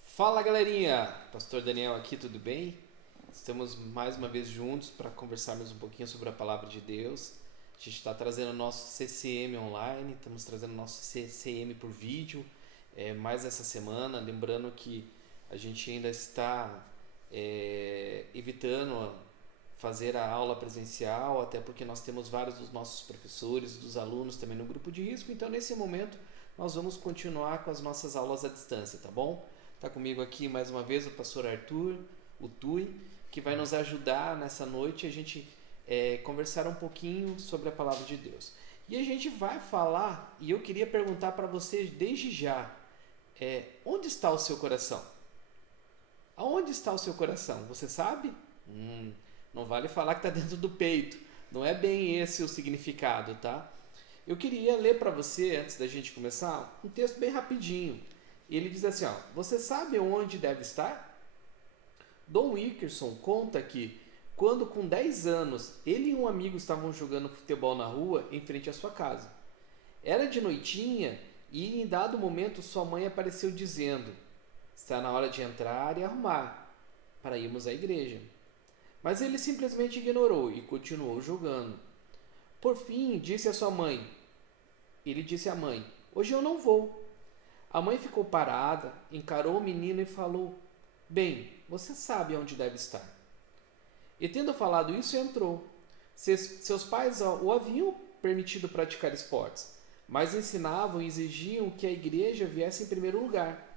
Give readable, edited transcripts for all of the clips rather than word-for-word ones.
Fala galerinha, Pastor Daniel aqui, tudo bem? Estamos mais uma vez juntos para conversarmos um pouquinho sobre a Palavra de Deus. A gente está trazendo o nosso CCM online, estamos trazendo o nosso CCM por vídeo mais essa semana. Lembrando que a gente ainda está evitando fazer a aula presencial, até porque nós temos vários dos nossos professores, dos alunos também no grupo de risco. Então, nesse momento, nós vamos continuar com as nossas aulas à distância, tá bom? Está comigo aqui mais uma vez o pastor Arthur, o Tui, que vai nos ajudar nessa noite a gente conversar um pouquinho sobre a palavra de Deus. E a gente vai falar, e eu queria perguntar para vocês desde já, onde está o seu coração? Aonde está o seu coração? Você sabe? Não vale falar que está dentro do peito. Não é bem esse o significado, tá? Eu queria ler para você, antes da gente começar, um texto bem rapidinho. Ele diz assim, ó, você sabe onde deve estar? Don Wilkerson conta que, quando com 10 anos, ele e um amigo estavam jogando futebol na rua em frente à sua casa. Era de noitinha e, em dado momento, sua mãe apareceu dizendo, está na hora de entrar e arrumar, para irmos à igreja. Mas ele simplesmente ignorou e continuou jogando. Por fim, disse a sua mãe, ele disse à mãe, hoje eu não vou. A mãe ficou parada, encarou o menino e falou, bem, você sabe onde deve estar. E tendo falado isso, entrou. Seus pais o haviam permitido praticar esportes, mas ensinavam e exigiam que a igreja viesse em primeiro lugar.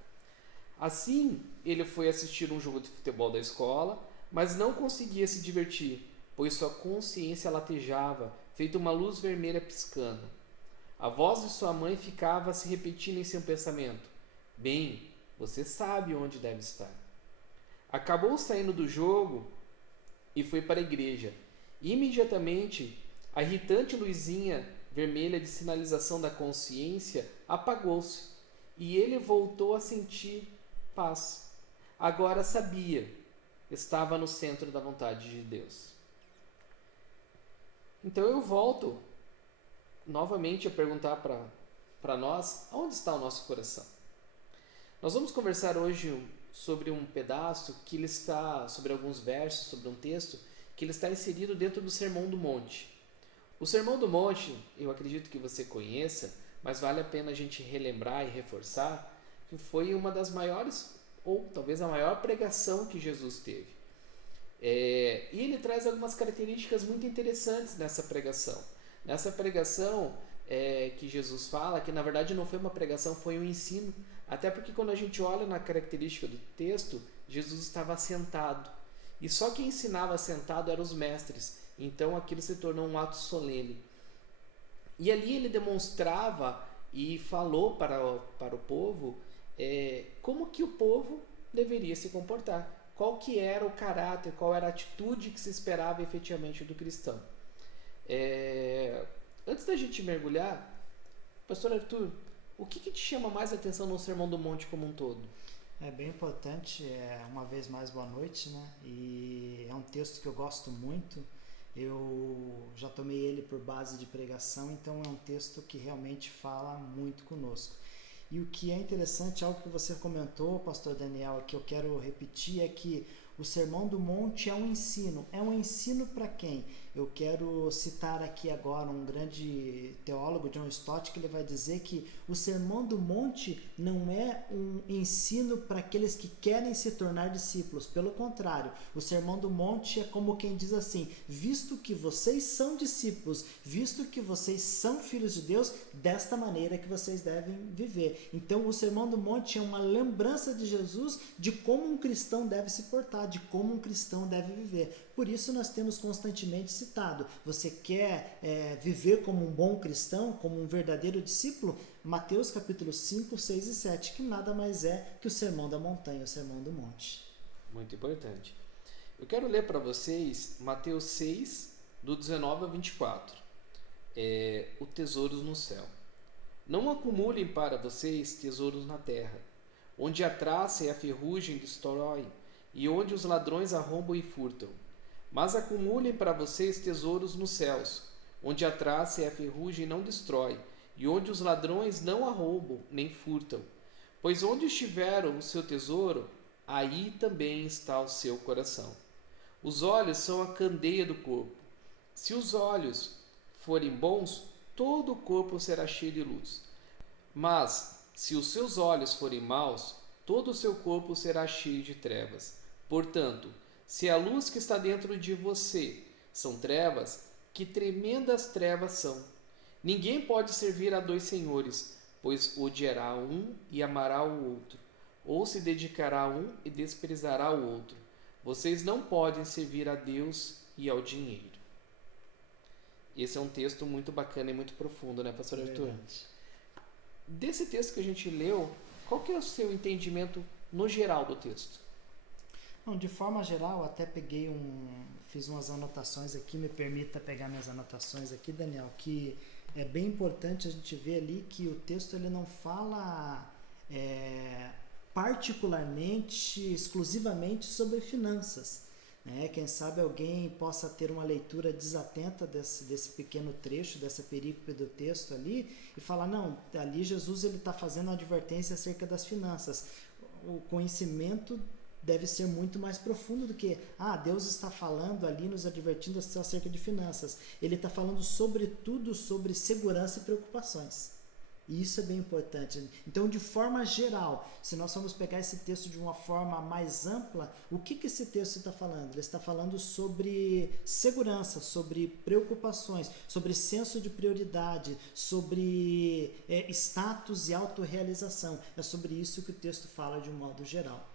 Assim, ele foi assistir um jogo de futebol da escola, mas não conseguia se divertir, pois sua consciência latejava, feito uma luz vermelha piscando. A voz de sua mãe ficava se repetindo em seu pensamento. Bem, você sabe onde deve estar. Acabou saindo do jogo e foi para a igreja. Imediatamente, a irritante luzinha vermelha de sinalização da consciência apagou-se e ele voltou a sentir paz. Agora sabia, estava no centro da vontade de Deus. Então eu volto novamente a perguntar para nós, onde está o nosso coração? Nós vamos conversar hoje sobre um pedaço que ele está, sobre alguns versos, sobre um texto, que ele está inserido dentro do Sermão do Monte. O Sermão do Monte, eu acredito que você conheça, mas vale a pena a gente relembrar e reforçar, que foi uma das maiores, ou talvez a maior pregação que Jesus teve. E ele traz algumas características muito interessantes nessa pregação. Nessa pregação que Jesus fala, que na verdade não foi uma pregação, foi um ensino, até porque quando a gente olha na característica do texto, Jesus estava sentado, e só quem ensinava sentado eram os mestres, então aquilo se tornou um ato solene. E ali ele demonstrava e falou para o povo como que o povo deveria se comportar, qual que era o caráter, qual era a atitude que se esperava efetivamente do cristão. Antes da gente mergulhar, pastor Arthur, o que te chama mais atenção no Sermão do Monte como um todo? É bem importante, uma vez mais boa noite, né? E é um texto que eu gosto muito, eu já tomei ele por base de pregação, então é um texto que realmente fala muito conosco. E o que é interessante, algo que você comentou, pastor Daniel, que eu quero repetir, é que o Sermão do Monte é um ensino para quem? Eu quero citar aqui agora um grande teólogo, John Stott, que ele vai dizer que o Sermão do Monte não é um ensino para aqueles que querem se tornar discípulos. Pelo contrário, o Sermão do Monte é como quem diz assim, visto que vocês são discípulos, visto que vocês são filhos de Deus, desta maneira que vocês devem viver. Então, o Sermão do Monte é uma lembrança de Jesus de como um cristão deve se portar, de como um cristão deve viver. Por isso nós temos constantemente citado, você quer viver como um bom cristão, como um verdadeiro discípulo? Mateus capítulo 5, 6 e 7, que nada mais é que o Sermão da Montanha, o Sermão do Monte. Muito importante. Eu quero ler para vocês Mateus 6, do 19 a 24. O tesouros no céu. Não acumulem para vocês tesouros na terra, onde a traça e a ferrugem destroem, e onde os ladrões arrombam e furtam. Mas acumulem para vocês tesouros nos céus, onde a traça e a ferrugem não destrói, e onde os ladrões não arrombam nem furtam. Pois onde estiver o seu tesouro, aí também está o seu coração. Os olhos são a candeia do corpo. Se os olhos forem bons, todo o corpo será cheio de luz. Mas, se os seus olhos forem maus, todo o seu corpo será cheio de trevas. Portanto, se a luz que está dentro de você são trevas, que tremendas trevas são! Ninguém pode servir a dois senhores, pois odiará um e amará o outro, ou se dedicará a um e desprezará o outro. Vocês não podem servir a Deus e ao dinheiro. Esse é um texto muito bacana e muito profundo, né, pastor Arthur? Desse texto que a gente leu, qual que é o seu entendimento no geral do texto? Não, de forma geral, até fiz umas anotações aqui, me permita pegar minhas anotações aqui, Daniel, que é bem importante a gente ver ali que o texto ele não fala particularmente, exclusivamente sobre finanças. Quem sabe alguém possa ter uma leitura desatenta desse pequeno trecho, dessa perícope do texto ali, e falar, não, ali Jesus está fazendo uma advertência acerca das finanças. O conhecimento deve ser muito mais profundo do que, Deus está falando ali, nos advertindo acerca de finanças. Ele está falando sobretudo sobre segurança e preocupações. E isso é bem importante. Então, de forma geral, se nós formos pegar esse texto de uma forma mais ampla, o que esse texto está falando? Ele está falando sobre segurança, sobre preocupações, sobre senso de prioridade, sobre status e autorrealização. É sobre isso que o texto fala de um modo geral.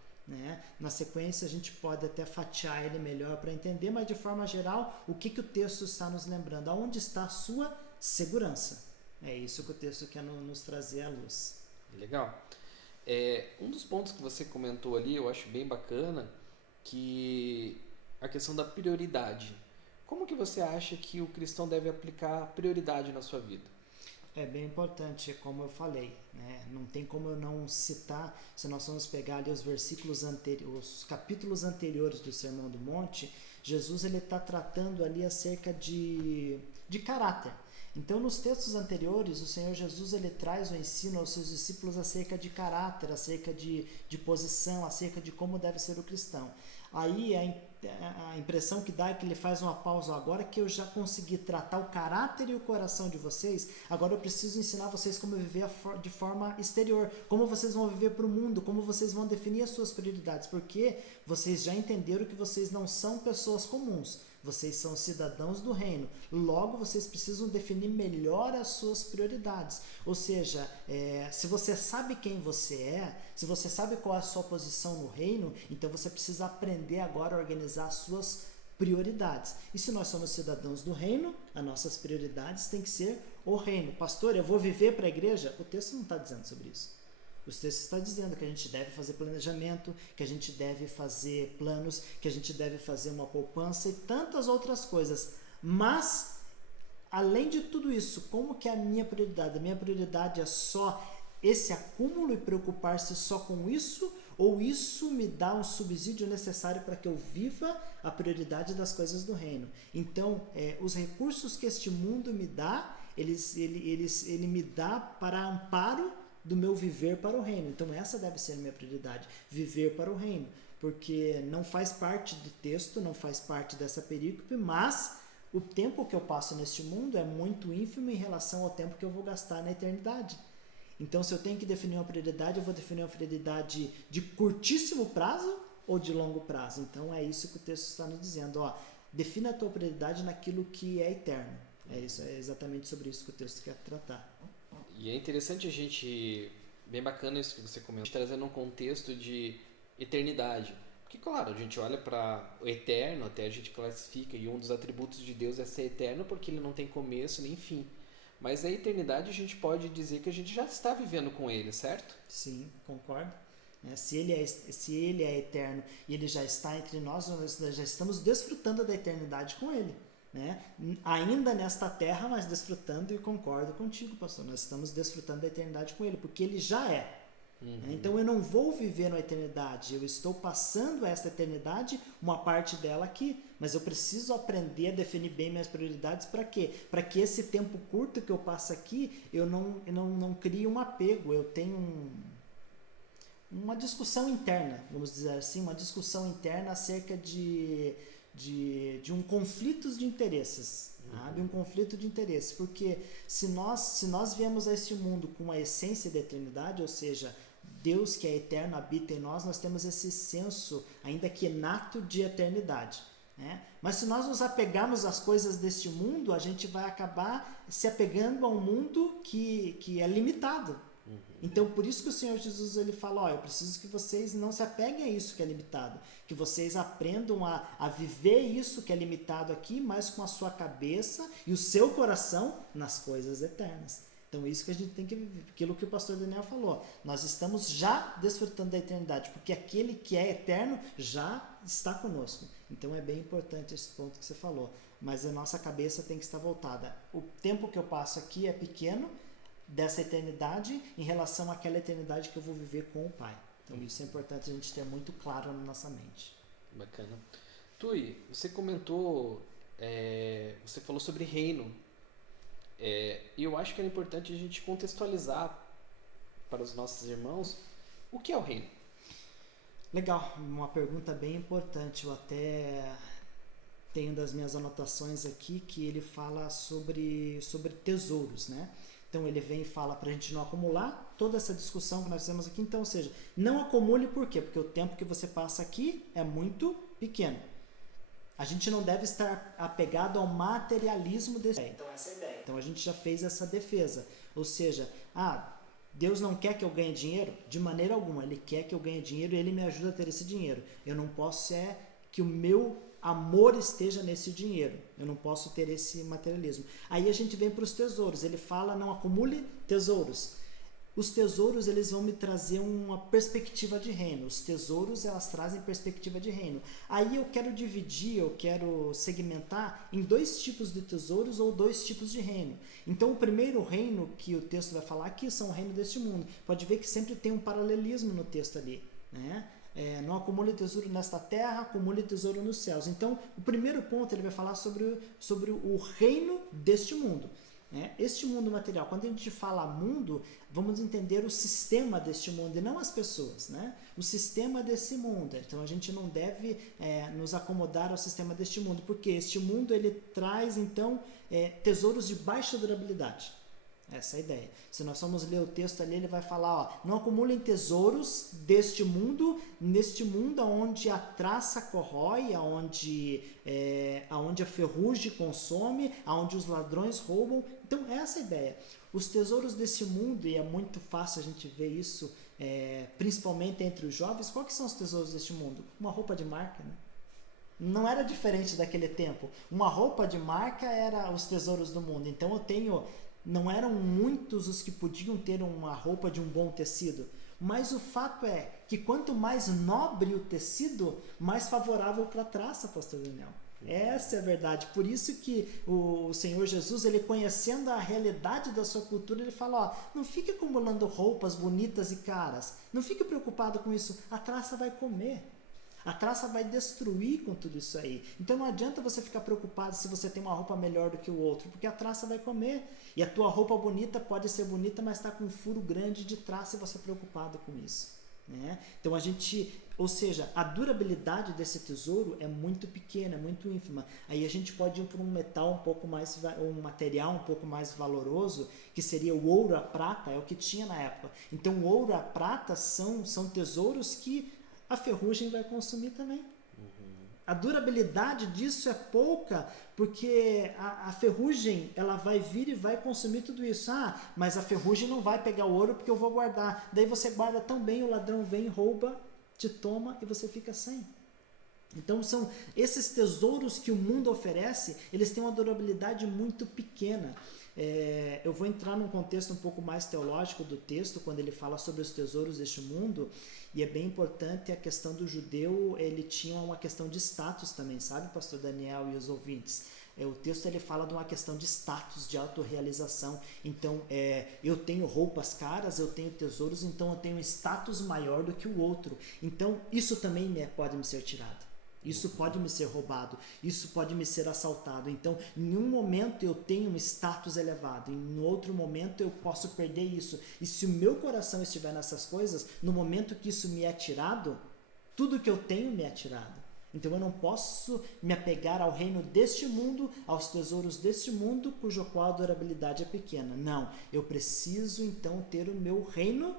Na sequência, a gente pode até fatiar ele melhor para entender, mas de forma geral, o que o texto está nos lembrando? Aonde está a sua segurança? É isso que o texto quer nos trazer à luz. Legal. Um dos pontos que você comentou ali, eu acho bem bacana, que a questão da prioridade. Como que você acha que o cristão deve aplicar prioridade na sua vida? É bem importante, como eu falei, não tem como eu não citar, se nós vamos pegar ali os capítulos anteriores do Sermão do Monte, Jesus está tratando ali acerca de caráter. Então, nos textos anteriores, o Senhor Jesus ele traz o ensino aos seus discípulos acerca de caráter, acerca de posição, acerca de como deve ser o cristão. Aí a impressão que dá é que ele faz uma pausa. Agora que eu já consegui tratar o caráter e o coração de vocês, agora eu preciso ensinar vocês como viver de forma exterior, como vocês vão viver para o mundo, como vocês vão definir as suas prioridades, porque vocês já entenderam que vocês não são pessoas comuns. Vocês são cidadãos do reino. Logo, vocês precisam definir melhor as suas prioridades. Ou seja, se você sabe quem você é, se você sabe qual é a sua posição no reino, então você precisa aprender agora a organizar as suas prioridades. E se nós somos cidadãos do reino, as nossas prioridades têm que ser o reino. Pastor, eu vou viver para a igreja? O texto não está dizendo sobre isso. O texto está dizendo que a gente deve fazer planejamento, que a gente deve fazer planos, que a gente deve fazer uma poupança e tantas outras coisas. Mas, além de tudo isso, como que é a minha prioridade? A minha prioridade é só esse acúmulo e preocupar-se só com isso? Ou isso me dá um subsídio necessário para que eu viva a prioridade das coisas do reino? Então, os recursos que este mundo me dá, ele me dá para amparo do meu viver para o reino. Então essa deve ser a minha prioridade, viver para o reino, porque não faz parte do texto, não faz parte dessa perícope, mas o tempo que eu passo neste mundo é muito ínfimo em relação ao tempo que eu vou gastar na eternidade. Então se eu tenho que definir uma prioridade, eu vou definir uma prioridade de curtíssimo prazo ou de longo prazo. Então é isso que o texto está nos dizendo, defina a tua prioridade naquilo que é eterno. É exatamente sobre isso que o texto quer tratar. E é interessante bem bacana isso que você comentou, trazendo um contexto de eternidade. Porque, claro, a gente olha para o eterno, até a gente classifica, e um dos atributos de Deus é ser eterno, porque ele não tem começo nem fim. Mas a eternidade a gente pode dizer que a gente já está vivendo com ele, certo? Sim, concordo. Se ele é eterno e ele já está entre nós já estamos desfrutando da eternidade com ele. Ainda nesta terra, mas desfrutando, e concordo contigo, pastor, nós estamos desfrutando da eternidade com ele, porque ele já é. Então eu não vou viver na eternidade, eu estou passando esta eternidade, uma parte dela aqui, mas eu preciso aprender a definir bem minhas prioridades. Para quê? Para que esse tempo curto que eu passo aqui, eu não crie um apego, eu tenho uma discussão interna, vamos dizer assim, uma discussão interna acerca de um conflito de interesses, sabe? Um conflito de interesses, porque se nós viemos a este mundo com a essência da eternidade, ou seja, Deus que é eterno habita em nós, nós temos esse senso, ainda que inato, de eternidade. Né? Mas se nós nos apegarmos às coisas deste mundo, a gente vai acabar se apegando a um mundo que é limitado. Então, por isso que o Senhor Jesus ele fala, eu preciso que vocês não se apeguem a isso que é limitado, que vocês aprendam a viver isso que é limitado aqui, mas com a sua cabeça e o seu coração nas coisas eternas. Então, isso que a gente tem que viver, aquilo que o pastor Daniel falou, nós estamos já desfrutando da eternidade, porque aquele que é eterno já está conosco. Então, é bem importante esse ponto que você falou, mas a nossa cabeça tem que estar voltada. O tempo que eu passo aqui é pequeno, dessa eternidade em relação àquela eternidade que eu vou viver com o Pai. Então isso é importante a gente ter muito claro na nossa mente. Bacana. Tui, você comentou, você falou sobre reino. E eu acho que era importante a gente contextualizar para os nossos irmãos o que é o reino. Legal, uma pergunta bem importante. Eu até tenho das minhas anotações aqui que ele fala sobre tesouros, né? Então ele vem e fala para a gente não acumular toda essa discussão que nós fizemos aqui. Então, ou seja, não acumule por quê? Porque o tempo que você passa aqui é muito pequeno. A gente não deve estar apegado ao materialismo desse. Então essa é a ideia. Então a gente já fez essa defesa. Ou seja, Deus não quer que eu ganhe dinheiro? De maneira alguma. Ele quer que eu ganhe dinheiro e Ele me ajuda a ter esse dinheiro. Eu não posso que o meu amor esteja nesse dinheiro. Eu não posso ter esse materialismo. Aí a gente vem para os tesouros. Ele fala, não acumule tesouros. Os tesouros, eles vão me trazer uma perspectiva de reino. Os tesouros, elas trazem perspectiva de reino. Aí eu quero dividir, eu quero segmentar em 2 tipos de tesouros ou 2 tipos de reino. Então, o primeiro reino que o texto vai falar aqui são o reino deste mundo. Pode ver que sempre tem um paralelismo no texto ali, né? Não acumule tesouro nesta terra, acumule tesouro nos céus. Então, o primeiro ponto ele vai falar sobre o reino deste mundo. Né? Este mundo material. Quando a gente fala mundo, vamos entender o sistema deste mundo e não as pessoas. Né? O sistema desse mundo. Então, a gente não deve nos acomodar ao sistema deste mundo, porque este mundo ele traz, então, tesouros de baixa durabilidade. Essa é a ideia. Se nós formos ler o texto ali, ele vai falar, não acumulem tesouros deste mundo, neste mundo onde a traça corrói, onde a ferrugem consome, onde os ladrões roubam. Então, essa é a ideia. Os tesouros desse mundo, e é muito fácil a gente ver isso, principalmente entre os jovens, quais que são os tesouros deste mundo? Uma roupa de marca, né? Não era diferente daquele tempo. Uma roupa de marca era os tesouros do mundo. Então, não eram muitos os que podiam ter uma roupa de um bom tecido, mas o fato é que quanto mais nobre o tecido, mais favorável para a traça, pastor Daniel. Essa é a verdade. Por isso que o Senhor Jesus, ele conhecendo a realidade da sua cultura, ele fala, não fique acumulando roupas bonitas e caras, não fique preocupado com isso, a traça vai comer. A traça vai destruir com tudo isso aí. Então não adianta você ficar preocupado se você tem uma roupa melhor do que o outro, porque a traça vai comer. E a tua roupa bonita pode ser bonita, mas está com um furo grande de traça e você é preocupado com isso. Né? Então ou seja, a durabilidade desse tesouro é muito pequena, é muito ínfima. Aí a gente pode ir para um metal um material um pouco mais valoroso, que seria o ouro, a prata, é o que tinha na época. Então o ouro, a prata são tesouros que a ferrugem vai consumir também. A durabilidade disso é pouca, porque a ferrugem ela vai vir e vai consumir tudo isso. Mas a ferrugem não vai pegar o ouro porque eu vou guardar. Daí você guarda tão bem, o ladrão vem, rouba, te toma e você fica sem. Então são esses tesouros que o mundo oferece, eles têm uma durabilidade muito pequena. Eu vou entrar num contexto um pouco mais teológico do texto, quando ele fala sobre os tesouros deste mundo, e é bem importante a questão do judeu, ele tinha uma questão de status também, sabe, pastor Daniel e os ouvintes? O texto ele fala de uma questão de status, de autorrealização. Então, eu tenho roupas caras, eu tenho tesouros, então eu tenho um status maior do que o outro. Então, isso também pode me ser tirado. Isso pode me ser roubado, isso pode me ser assaltado. Então, em um momento eu tenho um status elevado, em outro momento eu posso perder isso. E se o meu coração estiver nessas coisas, no momento que isso me é tirado, tudo que eu tenho me é tirado. Então eu não posso me apegar ao reino deste mundo, aos tesouros deste mundo, cujo qual a durabilidade é pequena. Não, eu preciso então ter o meu reino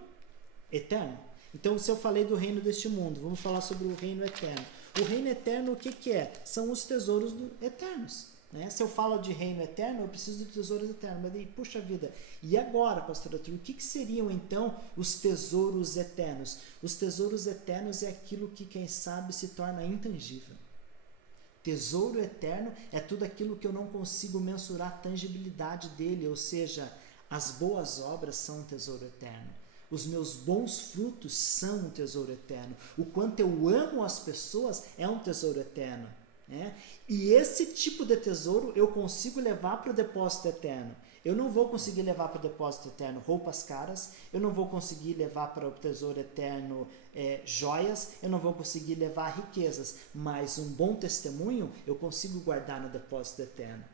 eterno. Então, se eu falei do reino deste mundo, vamos falar sobre o reino eterno. O reino eterno, o que é? São os tesouros eternos. Né? Se eu falo de reino eterno, eu preciso de tesouros eternos. Mas daí, puxa vida, e agora, pastor Arthur, o que seriam então os tesouros eternos? Os tesouros eternos é aquilo que, quem sabe, se torna intangível. Tesouro eterno é tudo aquilo que eu não consigo mensurar a tangibilidade dele, ou seja, as boas obras são um tesouro eterno. Os meus bons frutos são um tesouro eterno. O quanto eu amo as pessoas é um tesouro eterno. Né? E esse tipo de tesouro eu consigo levar para o depósito eterno. Eu não vou conseguir levar para o depósito eterno roupas caras, eu não vou conseguir levar para o tesouro eterno joias, eu não vou conseguir levar riquezas, mas um bom testemunho eu consigo guardar no depósito eterno.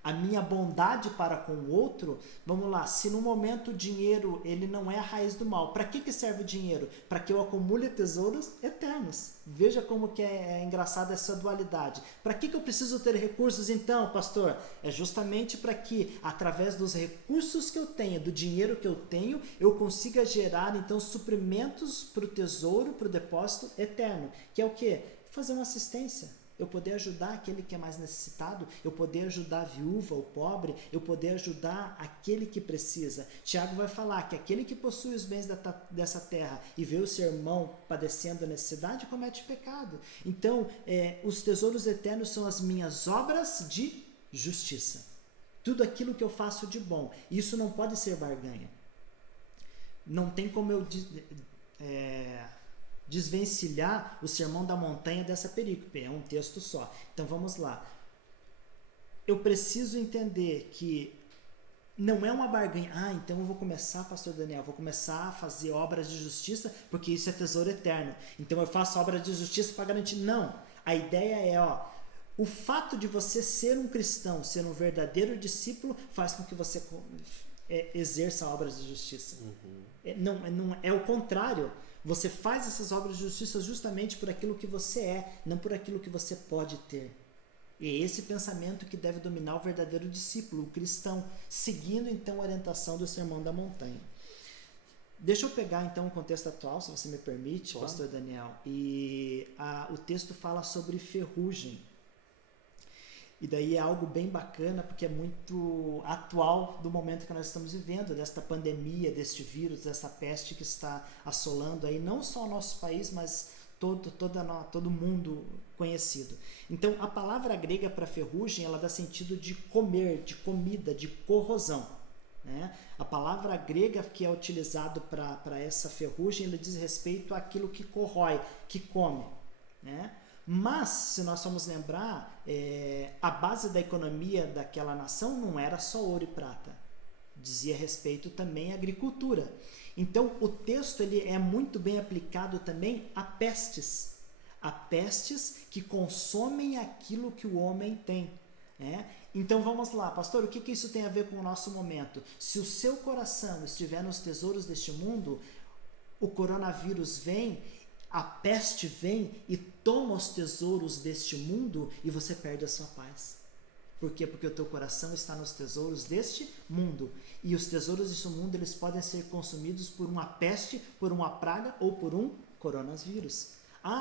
A minha bondade para com o outro, vamos lá, se no momento o dinheiro ele não é a raiz do mal, para que serve o dinheiro? Para que eu acumule tesouros eternos. Veja como que é engraçada essa dualidade. Para que eu preciso ter recursos então, pastor? É justamente para que, através dos recursos que eu tenho, do dinheiro que eu tenho, eu consiga gerar então suprimentos para o tesouro, para o depósito eterno. Que é o quê? Fazer uma assistência. Eu poder ajudar aquele que é mais necessitado, eu poder ajudar a viúva, o pobre, eu poder ajudar aquele que precisa. Tiago vai falar que aquele que possui os bens dessa terra e vê o seu irmão padecendo a necessidade, comete pecado. Então, os tesouros eternos são as minhas obras de justiça. Tudo aquilo que eu faço de bom. Isso não pode ser barganha. Não tem como eu desvencilhar o Sermão da Montanha dessa perícope, é um texto só. Então vamos lá. Eu preciso entender que não é uma barganha. Então eu vou começar, pastor Daniel, vou começar a fazer obras de justiça, porque isso é tesouro eterno. Então eu faço obras de justiça para garantir. Não. A ideia é, o fato de você ser um cristão, ser um verdadeiro discípulo, faz com que você exerça obras de justiça. Não é o contrário. Você faz essas obras de justiça justamente por aquilo que você é, não por aquilo que você pode ter. E é esse pensamento que deve dominar o verdadeiro discípulo, o cristão, seguindo então a orientação do Sermão da Montanha. Deixa eu pegar então o contexto atual, se você me permite, pastor Daniel. E o texto fala sobre ferrugem. E daí é algo bem bacana, porque é muito atual do momento que nós estamos vivendo, desta pandemia, deste vírus, dessa peste que está assolando aí, não só o nosso país, mas todo mundo conhecido. Então, a palavra grega para ferrugem, ela dá sentido de comer, de comida, de corrosão. Né? A palavra grega que é utilizado para essa ferrugem, ela diz respeito àquilo que corrói, que come. Né? Mas, se nós formos lembrar, a base da economia daquela nação não era só ouro e prata. Dizia respeito também à agricultura. Então, o texto ele é muito bem aplicado também a pestes. A pestes que consomem aquilo que o homem tem. Né? Então, vamos lá, pastor, o que isso tem a ver com o nosso momento? Se o seu coração estiver nos tesouros deste mundo, o coronavírus vem, a peste vem e toma os tesouros deste mundo e você perde a sua paz. Por quê? Porque o teu coração está nos tesouros deste mundo. E os tesouros deste mundo eles podem ser consumidos por uma peste, por uma praga ou por um coronavírus.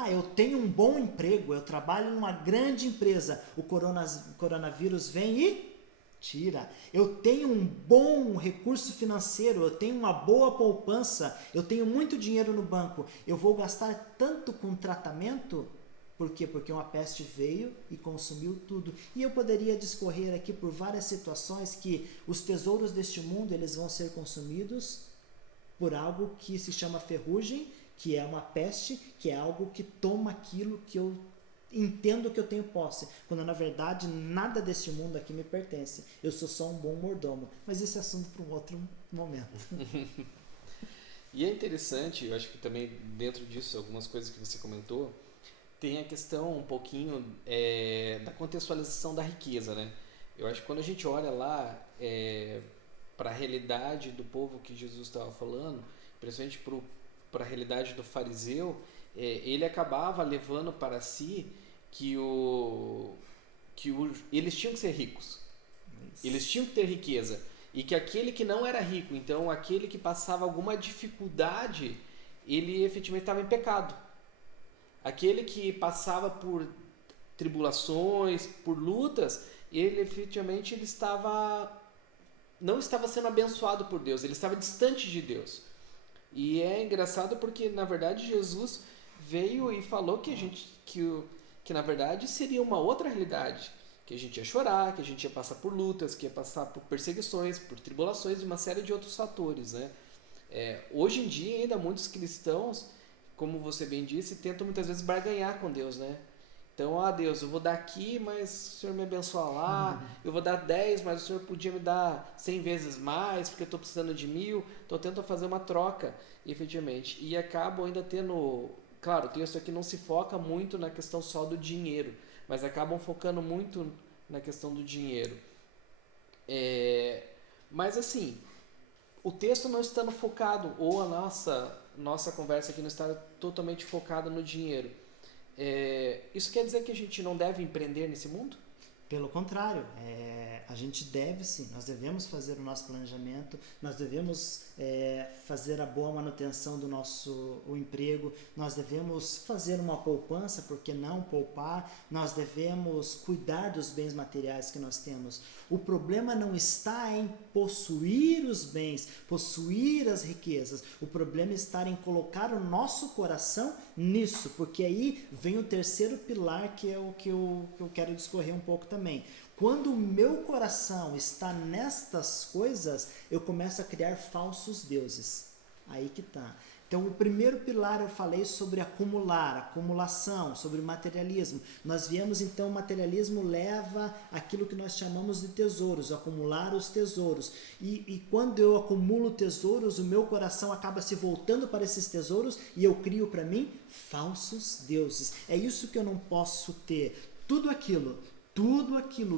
Eu tenho um bom emprego, eu trabalho numa grande empresa. O coronavírus vem e tira. Eu tenho um bom recurso financeiro, eu tenho uma boa poupança, eu tenho muito dinheiro no banco. Eu vou gastar tanto com tratamento? Por quê? Porque uma peste veio e consumiu tudo. E eu poderia discorrer aqui por várias situações que os tesouros deste mundo eles vão ser consumidos por algo que se chama ferrugem, que é uma peste, que é algo que toma aquilo que eu entendo que eu tenho posse, quando na verdade nada deste mundo aqui me pertence. Eu sou só um bom mordomo. Mas esse é assunto para um outro momento. E é interessante, eu acho que também dentro disso, algumas coisas que você comentou, tem a questão um pouquinho da contextualização da riqueza, né? Eu acho que quando a gente olha lá para a realidade do povo que Jesus estava falando, principalmente para a realidade do fariseu, ele acabava levando para si que eles tinham que ser ricos, eles tinham que ter riqueza, e que aquele que não era rico, então aquele que passava alguma dificuldade, ele efetivamente estava em pecado. Aquele que passava por tribulações, por lutas, ele efetivamente não estava sendo abençoado por Deus, ele estava distante de Deus. E é engraçado porque, na verdade, Jesus veio e falou que na verdade seria uma outra realidade, que a gente ia chorar, que a gente ia passar por lutas, que ia passar por perseguições, por tribulações e uma série de outros fatores, né? Hoje em dia, ainda muitos cristãos, como você bem disse, tentam muitas vezes barganhar com Deus, né? Então, Deus, eu vou dar aqui, mas o Senhor me abençoa lá. Eu vou dar 10, mas o Senhor podia me dar 100 vezes mais, porque eu estou precisando de 1000. Então, tentam fazer uma troca, efetivamente. E acabam ainda tendo... Claro, o texto aqui não se foca muito na questão só do dinheiro, mas acabam focando muito na questão do dinheiro. Mas, assim, o texto não estando focado, ou a nossa conversa aqui não está totalmente focada no dinheiro, isso quer dizer que a gente não deve empreender nesse mundo? Pelo contrário, a gente deve sim, nós devemos fazer o nosso planejamento, nós devemos fazer a boa manutenção do nosso emprego, nós devemos fazer uma poupança, por que não poupar, nós devemos cuidar dos bens materiais que nós temos. O problema não está em possuir os bens, possuir as riquezas, o problema está em colocar o nosso coração nisso, porque aí vem o terceiro pilar, que é o que eu quero discorrer um pouco também. Quando o meu coração está nestas coisas, eu começo a criar falsos deuses. Aí que tá. Então, o primeiro pilar eu falei sobre acumular, acumulação, sobre materialismo. Nós viemos, então, o materialismo leva aquilo que nós chamamos de tesouros, acumular os tesouros. E quando eu acumulo tesouros, o meu coração acaba se voltando para esses tesouros e eu crio para mim falsos deuses. É isso que eu não posso ter. Tudo aquilo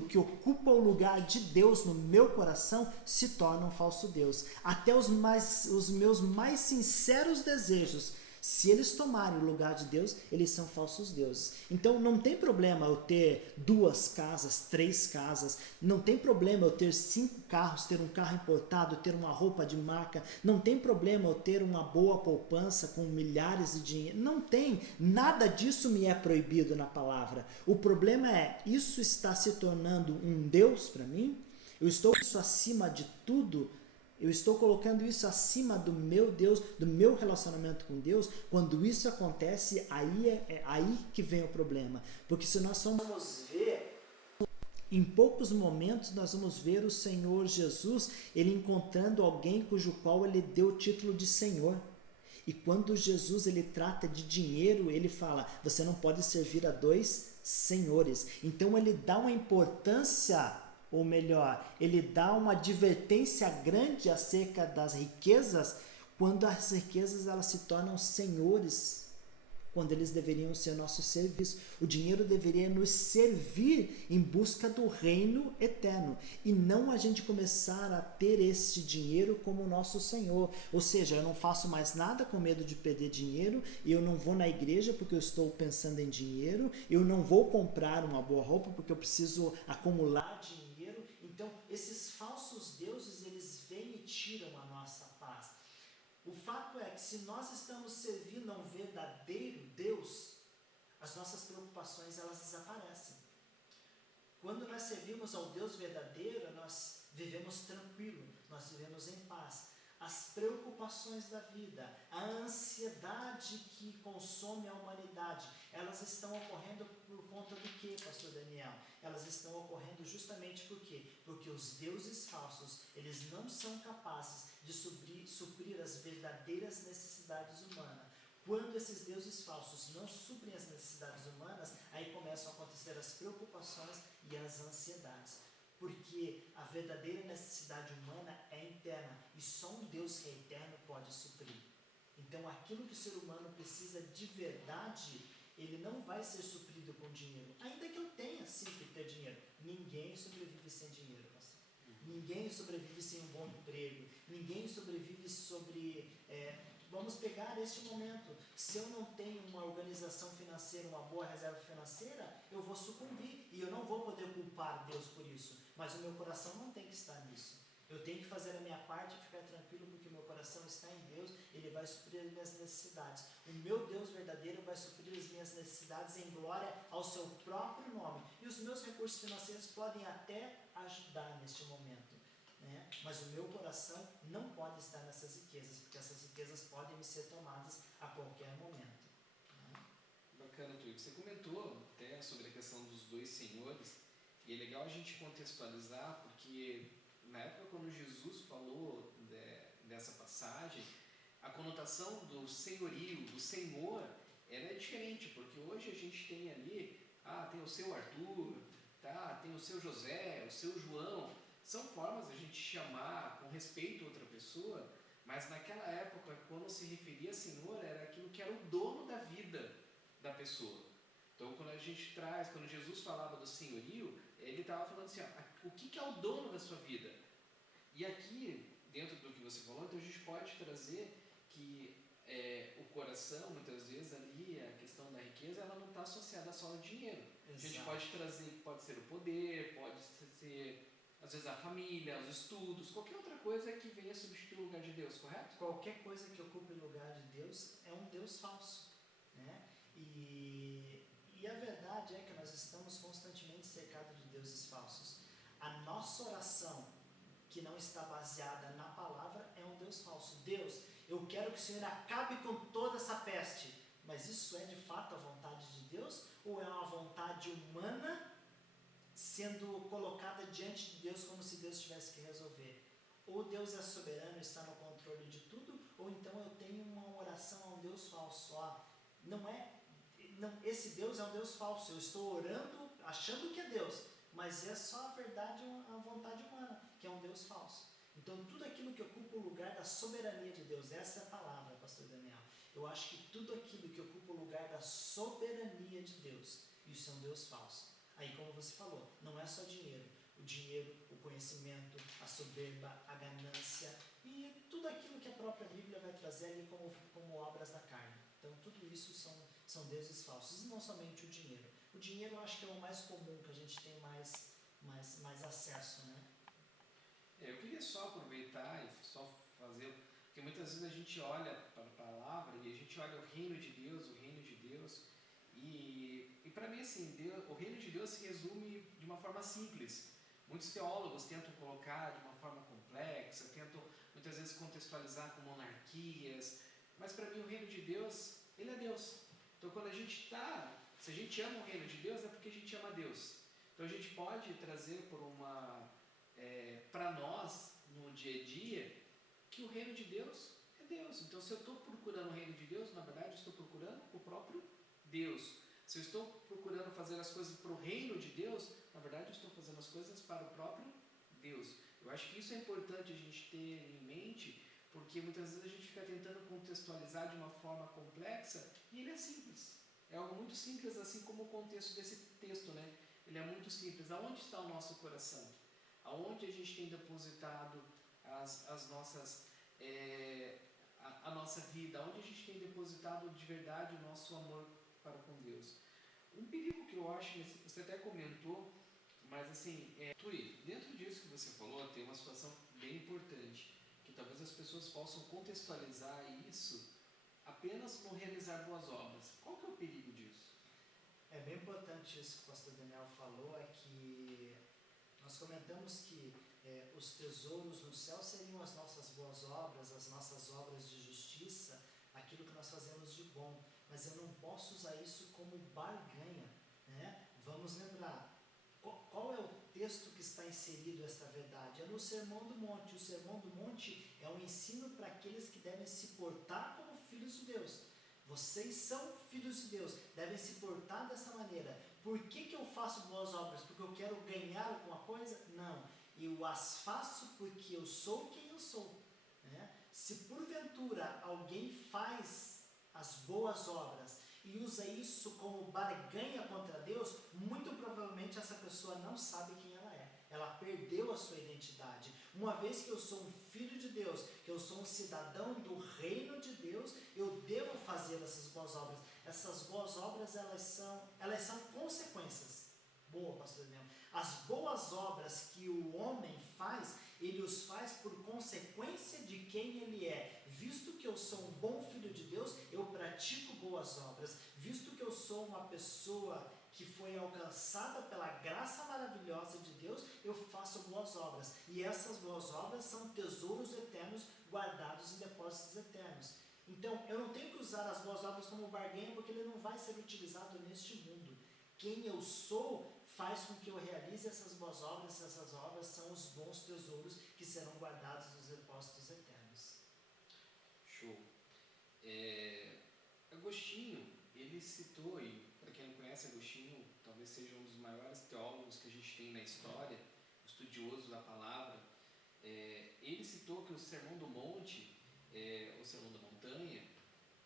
que ocupa o lugar de Deus no meu coração se torna um falso Deus. Até os meus mais sinceros desejos, se eles tomarem o lugar de Deus, eles são falsos deuses. Então não tem problema eu ter 2 casas, 3 casas, não tem problema eu ter 5 carros, ter um carro importado, ter uma roupa de marca, não tem problema eu ter uma boa poupança com milhares de dinheiro, não tem, nada disso me é proibido na palavra. O problema é, isso está se tornando um Deus para mim? Eu estou isso acima de tudo? Eu estou colocando isso acima do meu Deus, do meu relacionamento com Deus. Quando isso acontece, aí é aí que vem o problema. Porque se nós vamos ver, em poucos momentos nós vamos ver o Senhor Jesus, ele encontrando alguém cujo qual ele deu o título de Senhor. E quando Jesus ele trata de dinheiro, ele fala, você não pode servir a 2 senhores. Então ele dá uma importância, ou melhor, ele dá uma advertência grande acerca das riquezas, quando as riquezas elas se tornam senhores, quando eles deveriam ser nosso serviço. O dinheiro deveria nos servir em busca do reino eterno, e não a gente começar a ter esse dinheiro como nosso Senhor. Ou seja, eu não faço mais nada com medo de perder dinheiro, eu não vou na igreja porque eu estou pensando em dinheiro, eu não vou comprar uma boa roupa porque eu preciso acumular dinheiro. Então, esses falsos deuses, eles vêm e tiram a nossa paz. O fato é que se nós estamos servindo a um verdadeiro Deus, as nossas preocupações elas desaparecem. Quando nós servimos ao Deus verdadeiro, nós vivemos tranquilo, nós vivemos em paz. As preocupações da vida, a ansiedade que consome a humanidade, elas estão ocorrendo por conta do que, pastor Daniel? Elas estão ocorrendo justamente por quê? Porque os deuses falsos, eles não são capazes de suprir as verdadeiras necessidades humanas. Quando esses deuses falsos não suprem as necessidades humanas, aí começam a acontecer as preocupações e as ansiedades. Porque a verdadeira necessidade humana é interna e só um Deus que é eterno pode suprir. Então aquilo que o ser humano precisa de verdade, ele não vai ser suprido com dinheiro. Ainda que eu tenha sim que ter dinheiro. Ninguém sobrevive sem dinheiro, pastor. Ninguém sobrevive sem um bom emprego. Ninguém sobrevive sobre... vamos pegar este momento. Se eu não tenho uma organização financeira, uma boa reserva financeira, eu vou sucumbir. E eu não vou poder culpar Deus por isso. Mas o meu coração não tem que estar nisso. Eu tenho que fazer a minha parte e ficar tranquilo porque meu coração está em Deus, Ele vai suprir as minhas necessidades. O meu Deus verdadeiro vai suprir as minhas necessidades em glória ao seu próprio nome. E os meus recursos financeiros podem até ajudar neste momento, né? Mas o meu coração não pode estar nessas riquezas, porque essas riquezas podem me ser tomadas a qualquer momento, né? Bacana, Túlio. Você comentou até sobre a questão dos dois senhores, e é legal a gente contextualizar, porque na época quando Jesus falou dessa passagem, a conotação do senhorio, do senhor, era diferente, porque hoje a gente tem ali, tem o seu Arthur, tem o seu José, o seu João, são formas de a gente chamar com respeito a outra pessoa, mas naquela época, quando se referia a senhor, era aquilo que era o dono da vida da pessoa. Então, quando Jesus falava do senhorio, ele estava falando assim, o que é o dono da sua vida? E aqui, dentro do que você falou, então a gente pode trazer que o coração, muitas vezes ali, a questão da riqueza, ela não está associada só ao dinheiro. Exato. A gente pode trazer, pode ser o poder, pode ser, às vezes, a família, os estudos, qualquer outra coisa que venha substituir o lugar de Deus, correto? Qualquer coisa que ocupe o lugar de Deus é um Deus falso, né? E a verdade é que nós estamos constantemente cercados de deuses falsos. A nossa oração, que não está baseada na palavra, é um Deus falso. Deus, eu quero que o Senhor acabe com toda essa peste. Mas isso é de fato a vontade de Deus? Ou é uma vontade humana sendo colocada diante de Deus como se Deus tivesse que resolver? Ou Deus é soberano e está no controle de tudo, ou então eu tenho uma oração a um Deus falso. Esse Deus é um Deus falso. Eu estou orando achando que é Deus, mas é só a verdade, a vontade humana, que é um Deus falso. Então, tudo aquilo que ocupa o lugar da soberania de Deus, essa é a palavra, pastor Daniel. Eu acho que tudo aquilo que ocupa o lugar da soberania de Deus, isso é um Deus falso. Aí, como você falou, não é só dinheiro. O dinheiro, o conhecimento, a soberba, a ganância e tudo aquilo que a própria Bíblia vai trazer ali como obras da carne. Então, tudo isso são deuses falsos, e não somente o dinheiro. O dinheiro eu acho que é o mais comum, que a gente tem mais acesso, né? Eu queria só aproveitar e só fazer, porque muitas vezes a gente olha para a palavra e a gente olha o reino de Deus, e para mim assim, o reino de Deus se resume de uma forma simples. Muitos teólogos tentam colocar de uma forma complexa, tentam muitas vezes contextualizar com monarquias, mas para mim o reino de Deus, ele é Deus. Então quando se a gente ama o reino de Deus, é porque a gente ama Deus. Então a gente pode trazer para nós, no dia a dia, que o reino de Deus é Deus. Então se eu estou procurando o reino de Deus, na verdade eu estou procurando o próprio Deus. Se eu estou procurando fazer as coisas para o reino de Deus, na verdade eu estou fazendo as coisas para o próprio Deus. Eu acho que isso é importante a gente ter em mente, porque muitas vezes a gente fica tentando contextualizar de uma forma complexa e ele é simples. É algo muito simples, assim como o contexto desse texto, né? Ele é muito simples. Aonde está o nosso coração? Aonde a gente tem depositado as nossas, a nossa vida? Aonde a gente tem depositado de verdade o nosso amor para com Deus? Um perigo que eu acho, você até comentou, mas assim, Tui, dentro disso que você falou, tem uma situação bem importante, que talvez as pessoas possam contextualizar isso apenas no realizar boas obras. Qual que é o perigo disso? É bem importante isso que o pastor Daniel falou, é que nós comentamos que os tesouros no céu seriam as nossas boas obras, as nossas obras de justiça, aquilo que nós fazemos de bom, mas eu não posso usar isso como barganha, né? Vamos lembrar, qual é o texto que está inserido esta verdade? É no Sermão do Monte. O Sermão do Monte é um ensino para aqueles que devem se portar como filhos de Deus. Vocês são filhos de Deus, devem se portar dessa maneira. Por que eu faço boas obras? Porque eu quero ganhar alguma coisa? Não, eu as faço porque eu sou quem eu sou, né? Se porventura alguém faz as boas obras e usa isso como barganha contra Deus, muito provavelmente essa pessoa não sabe quem ela é. Ela perdeu a sua identidade. Uma vez que eu sou um filho de Deus, que eu sou um cidadão do reino de Deus, eu devo fazer essas boas obras. Essas boas obras, elas são consequências. Boa, pastor Daniel. As boas obras que o homem faz, ele os faz por consequência de quem ele é. Visto que eu sou um bom filho de Deus, eu pratico boas obras. Visto que eu sou uma pessoa que foi alcançada pela graça maravilhosa de Deus, eu faço boas obras. E essas boas obras são tesouros eternos guardados em depósitos eternos. Então, eu não tenho que usar as boas obras como barganha, porque ele não vai ser utilizado neste mundo. Quem eu sou faz com que eu realize essas boas obras. Essas obras são os bons tesouros que serão guardados nos depósitos eternos. Show. Agostinho, ele citou, e para quem não conhece Agostinho, talvez seja um dos maiores teólogos que a gente tem na história, estudioso da palavra. Ele citou que o Sermão do Monte, o Sermão da Montanha,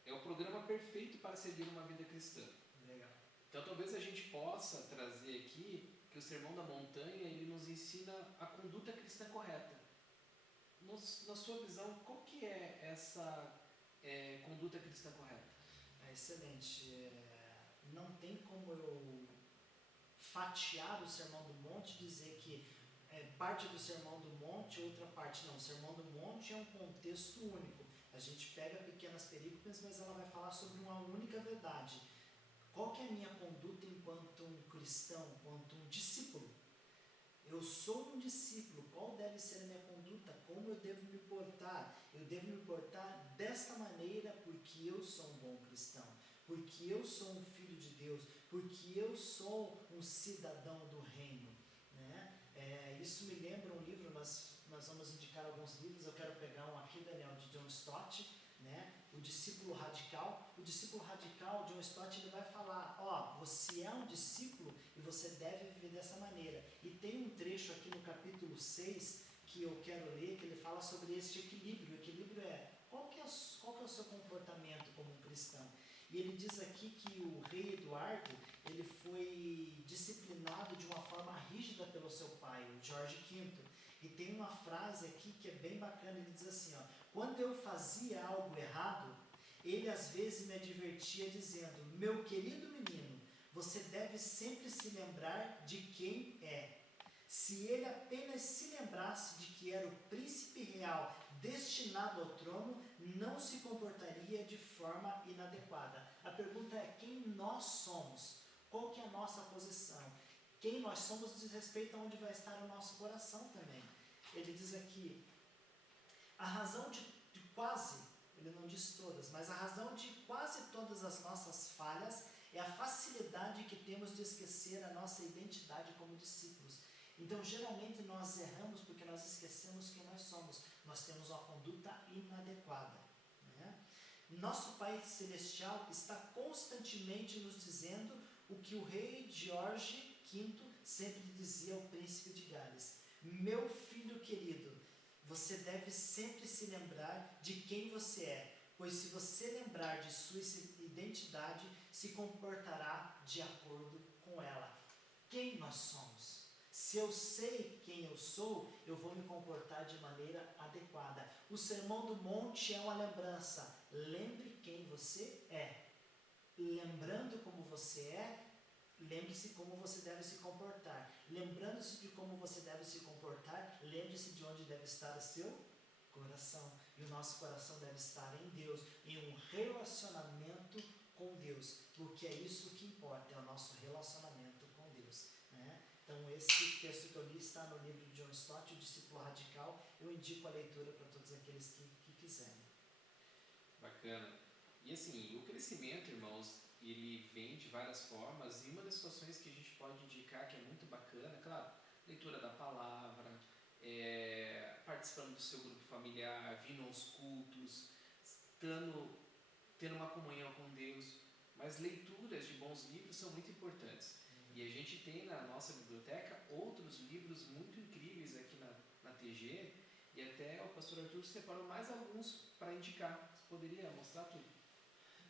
é o programa perfeito para seguir uma vida cristã. Legal. Então talvez a gente possa trazer aqui que o Sermão da Montanha, ele nos ensina a conduta cristã correta. Na sua visão, qual que é essa conduta cristã correta? Excelente. Não tem como eu fatiar o Sermão do Monte e dizer que parte do Sermão do Monte, outra parte não. O Sermão do Monte é um contexto único. A gente pega pequenas perícopes, mas ela vai falar sobre uma única verdade. Qual que é a minha conduta enquanto um cristão, enquanto um discípulo? Eu sou um discípulo, qual deve ser a minha conduta? Como eu devo me portar? Eu devo me portar desta maneira porque eu sou um bom cristão, porque eu sou um filho de Deus, porque eu sou um cidadão do reino. Né? Isso me lembra um livro, nós vamos indicar alguns livros, eu quero pegar um aqui, Daniel, de John Stott, né? O discípulo radical. O discípulo radical, John Stott, ele vai falar, você é um discípulo e você deve viver dessa maneira. E tem um trecho aqui no capítulo 6 que eu quero ler, que ele fala sobre este equilíbrio. O equilíbrio qual que é o seu comportamento como um cristão? E ele diz aqui que o rei Eduardo, ele foi disciplinado de uma forma rígida pelo seu pai, o Jorge V. E tem uma frase aqui que é bem bacana, ele diz assim, quando eu fazia algo errado, ele às vezes me advertia dizendo, meu querido menino, você deve sempre se lembrar de quem é. Se ele apenas se lembrasse de que era o príncipe real destinado ao trono, não se comportaria de forma inadequada. A pergunta é, quem nós somos? Qual que é a nossa posição? Quem nós somos diz respeito a onde vai estar o nosso coração também. Ele diz aqui, a razão de quase, ele não diz todas, mas a razão de quase todas as nossas falhas é a facilidade que temos de esquecer a nossa identidade como discípulos. Então, geralmente nós erramos porque nós esquecemos quem nós somos. Nós temos uma conduta inadequada. Né? Nosso Pai Celestial está constantemente nos dizendo o que o rei Jorge V sempre dizia ao príncipe de Gales. Meu filho querido, você deve sempre se lembrar de quem você é, pois se você lembrar de sua identidade, se comportará de acordo com ela. Quem nós somos? Se eu sei quem eu sou, eu vou me comportar de maneira adequada. O Sermão do Monte é uma lembrança. Lembre quem você é. Lembrando como você é, lembre-se como você deve se comportar. Lembrando-se de como você deve se comportar, lembre-se de onde deve estar o seu coração. E o nosso coração deve estar em Deus, em um relacionamento com Deus. Porque é isso que importa, é o nosso relacionamento com Deus. Né? Então, esse texto que eu li está no livro de John Stott, O Discípulo Radical. Eu indico a leitura para todos aqueles que quiserem. Bacana. E assim, o crescimento, irmãos, ele vem de várias formas, e uma das situações que a gente pode indicar que é muito bacana, claro, leitura da palavra, participando do seu grupo familiar, vindo aos cultos, tendo uma comunhão com Deus, mas leituras de bons livros são muito importantes. E a gente tem na nossa biblioteca outros livros muito incríveis aqui na TG, e até o pastor Arthur separou mais alguns para indicar. Você poderia mostrar tudo?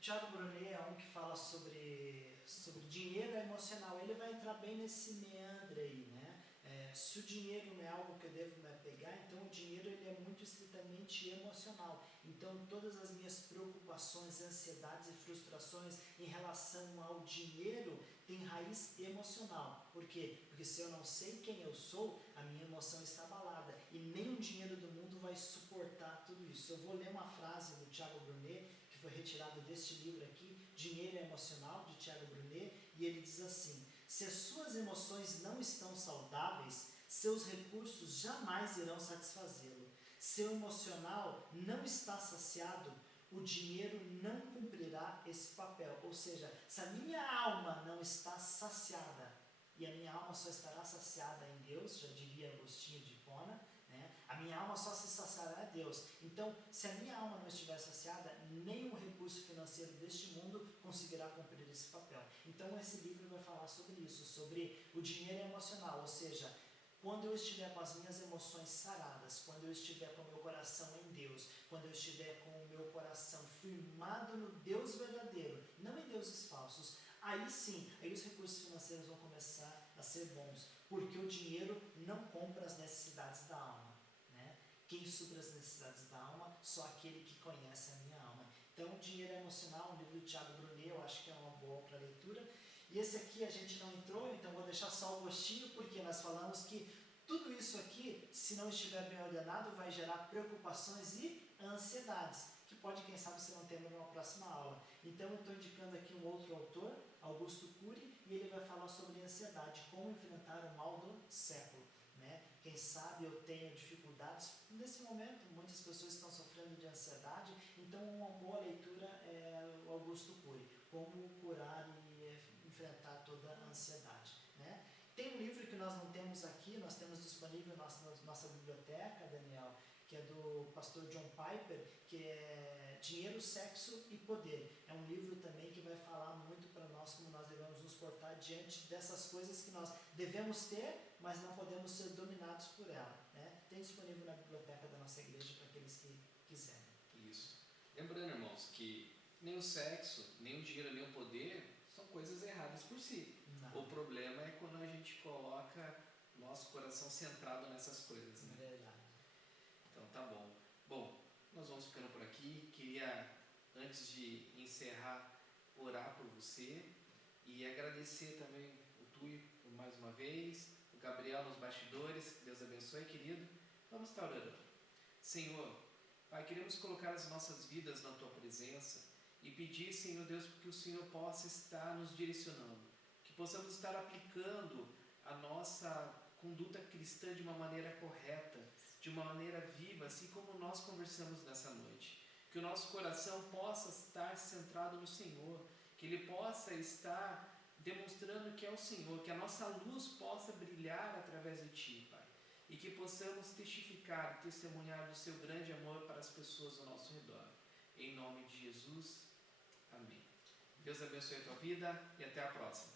Thiago Brunet é um que fala sobre dinheiro emocional. Ele vai entrar bem nesse meandro aí, né? Se o dinheiro não é algo que eu devo me apegar, então o dinheiro ele é muito estritamente emocional. Então todas as minhas preocupações, ansiedades e frustrações em relação ao dinheiro têm raiz emocional. Por quê? Porque se eu não sei quem eu sou, a minha emoção está abalada e nem o dinheiro do mundo vai suportar tudo isso. Eu vou ler uma frase do Thiago Brunet, que foi retirada deste livro aqui, Dinheiro Emocional, de Thiago Brunet, e ele diz assim: se as suas emoções não estão saudáveis, seus recursos jamais irão satisfazê-lo. Seu emocional não está saciado, o dinheiro não cumprirá esse papel. Ou seja, se a minha alma não está saciada, e a minha alma só estará saciada em Deus, já diria Agostinho de Hipona, né? A minha alma só se saciará em Deus. Então, se a minha alma não estiver saciada, nenhum recurso financeiro deste mundo conseguirá cumprir esse papel. Então, esse livro vai falar sobre isso, sobre o dinheiro emocional, ou seja, quando eu estiver com as minhas emoções saradas, quando eu estiver com o meu coração em Deus, quando eu estiver com o meu coração firmado no Deus verdadeiro, não em deuses falsos, aí sim, aí os recursos financeiros vão começar a ser bons, porque o dinheiro não compra as necessidades da alma, né? Quem supra as necessidades da alma? Só aquele que conhece a minha alma. Então, o Dinheiro Emocional, um livro do Thiago Brunet, eu acho que é uma boa para leitura. E esse aqui a gente não entrou, então vou deixar só o gostinho, porque nós falamos que tudo isso aqui, se não estiver bem ordenado, vai gerar preocupações e ansiedades, que pode, quem sabe, ser um tema de uma próxima aula. Então eu estou indicando aqui um outro autor, Augusto Cury, e ele vai falar sobre ansiedade, como enfrentar o mal do século. Né? Quem sabe eu tenho dificuldades, nesse momento muitas pessoas estão sofrendo de ansiedade, então uma boa leitura é o Augusto Cury, como curar e enfrentar toda a ansiedade. Né? Tem um livro que nós não temos aqui, nós temos disponível na nossa biblioteca, Daniel, que é do pastor John Piper, que é Dinheiro, Sexo e Poder. É um livro também que vai falar muito para nós como nós devemos nos portar diante dessas coisas que nós devemos ter, mas não podemos ser dominados por ela. Né? Tem disponível na biblioteca da nossa igreja para aqueles que quiserem. Isso. Lembrando, irmãos, que nem o sexo, nem o dinheiro, nem o poder são coisas erradas por si. Não. O problema é quando a gente coloca nosso coração centrado nessas coisas, né? Verdade. Então tá bom. Bom, nós vamos ficando por aqui. Queria, antes de encerrar, orar por você e agradecer também o Tui por mais uma vez, o Gabriel nos bastidores. Que Deus abençoe, querido. Vamos estar orando. Senhor, Pai, queremos colocar as nossas vidas na Tua presença e pedir, Senhor Deus, que o Senhor possa estar nos direcionando, que possamos estar aplicando a nossa conduta cristã de uma maneira correta, de uma maneira viva, assim como nós conversamos nessa noite. Que o nosso coração possa estar centrado no Senhor, que ele possa estar demonstrando que é o Senhor, que a nossa luz possa brilhar através de Ti, Pai. E que possamos testificar e testemunhar do Seu grande amor para as pessoas ao nosso redor. Em nome de Jesus, amém. Deus abençoe a tua vida e até a próxima.